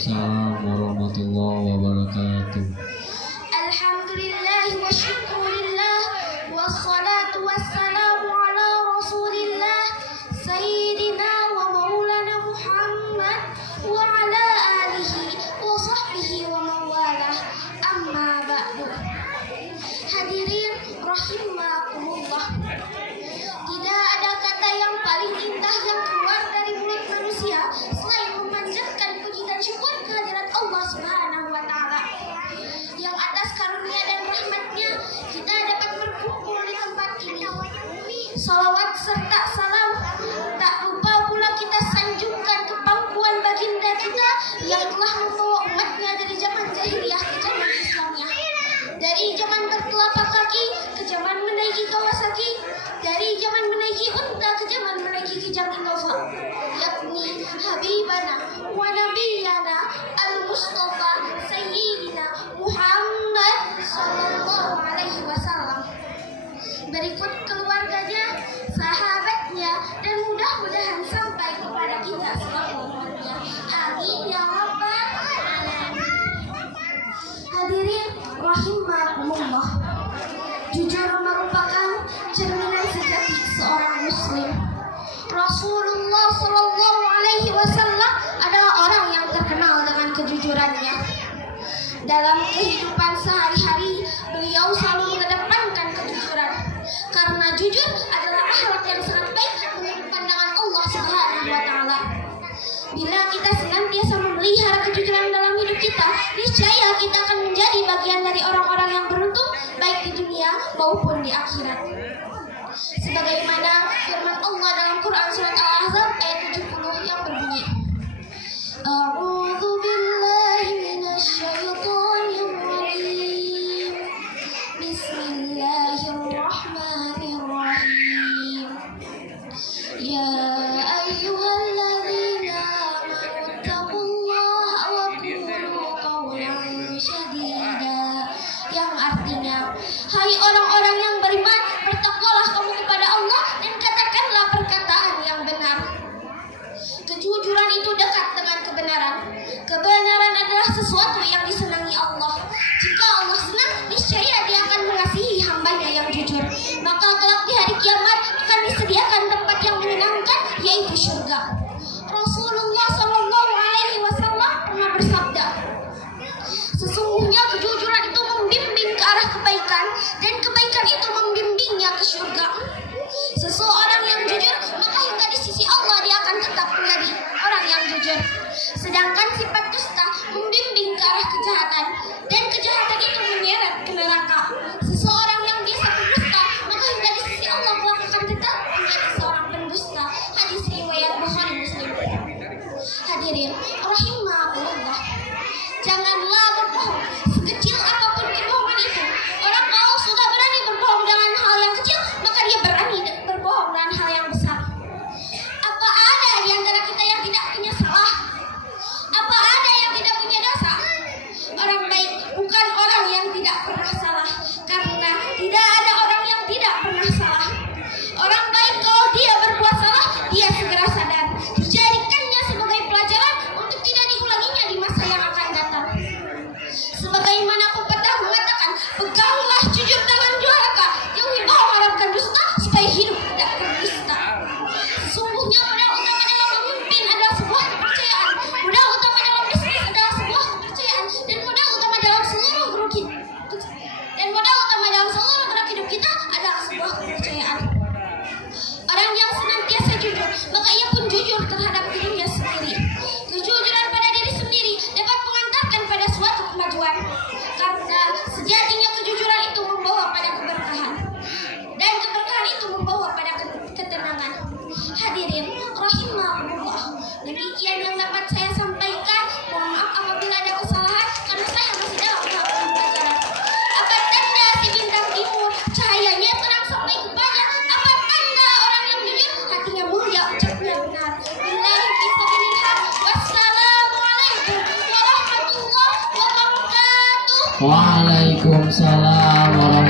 Waalaikumsalam warahmatullahi wabarakatuh. Alhamdulillah wa syukurillah wassalatu wassalamu ala rasulillah sayyidina wa maulana Muhammad wa ala alihi wa sahbihi wa mawalah, amma ba'du. Hadirin rahimakumullah, tidak ada kata yang paling indah yang keluar dari mulut manusia selain memanjatkan puji dan syukur kehadirat Allah Subhanahu wa Ta'ala, yang atas karunia dan rahmatnya kita dapat berkumpul di tempat ini. Salawat serta salam tak lupa pula kita sanjungkan ke pangkuan baginda kita yang telah membawa umatnya dari zaman jahiliyah ke zaman Islamiyah, dari zaman bertelapak kaki ke zaman menaiki Kawasaki, dari zaman menaiki unta ke zaman menaiki kijang Innova, yakni Habibana wa Nabiyana Al-Mustafa Sayyidina Muhammad Sallallahu Alaihi Wasallam. Berikut keluarganya, sahabatnya, dan mudah-mudahan sampai kepada kita selamanya. Amin ya rabbal alamin. Hadirin rahimakumullah, jujur merupakan cerminan sejati seorang muslim. Rasulullah Sallallahu Alaihi Wasallam adalah orang yang terkenal dengan kejujurannya. Dalam kehidupan sehari-hari, beliau selalu mengedepankan kejujuran, karena jujur adalah akhlak yang sangat baik menurut pandangan Allah Subhanahu wa Ta'ala. Bila kita senantiasa memelihara kejujuran dalam hidup kita, niscaya kita akan menjadi bagian dari orang-orang yang beruntung, baik di dunia maupun di akhirat. Sebagaimana firman Allah dalam Quran surat Al-Ahzab ayat 70 yang berbunyi, A'udzu billahi minasyaitonir rajim. Bismillahirrahmanirrahim. Ya ayyuhalladzina amanu taqullaha wa qulu qawlan syadida, yang artinya, hai orang-orang yang beriman, bertakwalah kamu kepada Allah dan katakanlah perkataan yang benar. Kejujuran itu dekat dengan kebenaran. Kebenaran adalah sesuatu yang disenangi Allah. Jika Allah senang, niscaya Dia akan mengasihi hambanya yang jujur. Maka kelak di hari kiamat akan disediakan tempat yang menyenangkan, yaitu surga. Rasulullah Sallallahu Alaihi Wasallam pernah bersabda, sesungguhnya kejujuran itu membimbing ke arah kebaikan, dan kebaikan itu membimbingnya ke surga. Seseorang yang jujur, maka hingga di sisi Allah dia akan tetap menjadi orang yang jujur. Sedangkan sifat dusta membimbing ke arah kejahatan, dan kejahatan itu menyeret ke neraka. Seseorang yang biasa berdusta, maka hingga di sisi Allah dia akan tetap menjadi seorang pendusta. Hadis riwayat Bukhari Muslim. Hadirin rahimakumullah, janganlah berbohong, sekecil apapun kebohongan itu. Orang kalau sudah berani berbohong dengan hal yang kecil, maka dia berani berbohong dengan hal yang besar. Apa ada di antara kita yang tidak punya salah? Apa ada yang tidak punya dosa? Orang baik bukan orang yang tidak pernah salah, karena tidak ada orang yang tidak pernah salah. Orang baik kalau dia berbuat salah, dia segera sadar, dijadikannya sebagai pelajaran untuk tidak diulanginya di masa yang akan datang. Sebagaimana pepatah mengatakan, peganglah jujur dengan durhaka, jauhi bohong, harapkan dusta, supaya hidup tidak berdusta. Sesungguhnya modal utama dalam memimpin adalah sebuah kepercayaan, modal utama dalam bisnis adalah sebuah kepercayaan, dan modal utama dalam seluruh gerak hidup kita adalah sebuah kepercayaan. Orang yang senantiasa jujur, maka ia pun jujur terhadap dirinya sendiri. Kejujuran pada diri sendiri dapat mengantarkan pada suatu kemajuan, karena sejatinya kejujuran itu membawa pada keberkahan, dan keberkahan itu membawa pada ketenangan. Hadirin rahimakumullah, demikian yang dapat saya sampaikan. Mohon maaf apabila ada kesalahan, karena saya masih dalam tahap pembelajaran. Apa tanda si bintang timur, cahayanya terang sampai ke banyak? Apa tanda orang yang jujur, hatinya mulia, ucapnya benar? Billahi fisabilillah. Wassalamualaikum warahmatullahi wabarakatuh. Waalaikumsalam warahmatullahi